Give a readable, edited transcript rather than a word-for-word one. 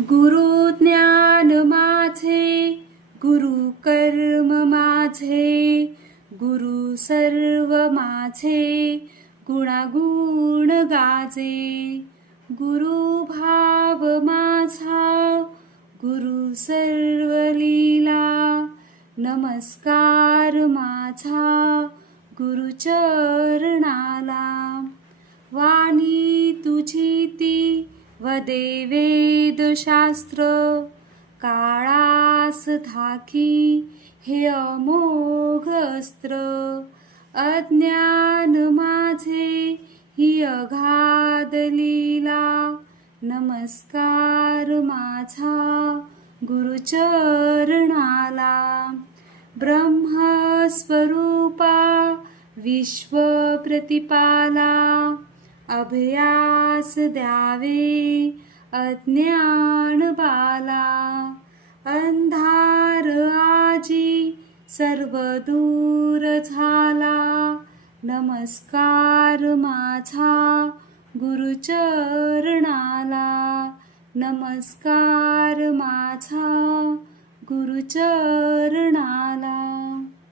गुरु ज्ञान माझे, गुरु कर्म माझे, गुरु सर्व माझे, गुणागुण गाजे. गुरु भाव माझा, गुरु सर्व लीला, नमस्कार माझा गुरु चरणाला. वाणी तुझी ती वदे वेदशास्त्र, काळास धाकी हे अमोघ अस्त्र. अज्ञान माझे ही अगाध लीला, नमस्कार माझा गुरु चरणाला. ब्रह्मस्वरूपा विश्व प्रतिपाला, अभयास द्यावे अज्ञान बाला. अंधार आजी सर्व दूर झाला, नमस्कार माझा गुरु चरणाला. नमस्कार माझा गुरु चरणाला.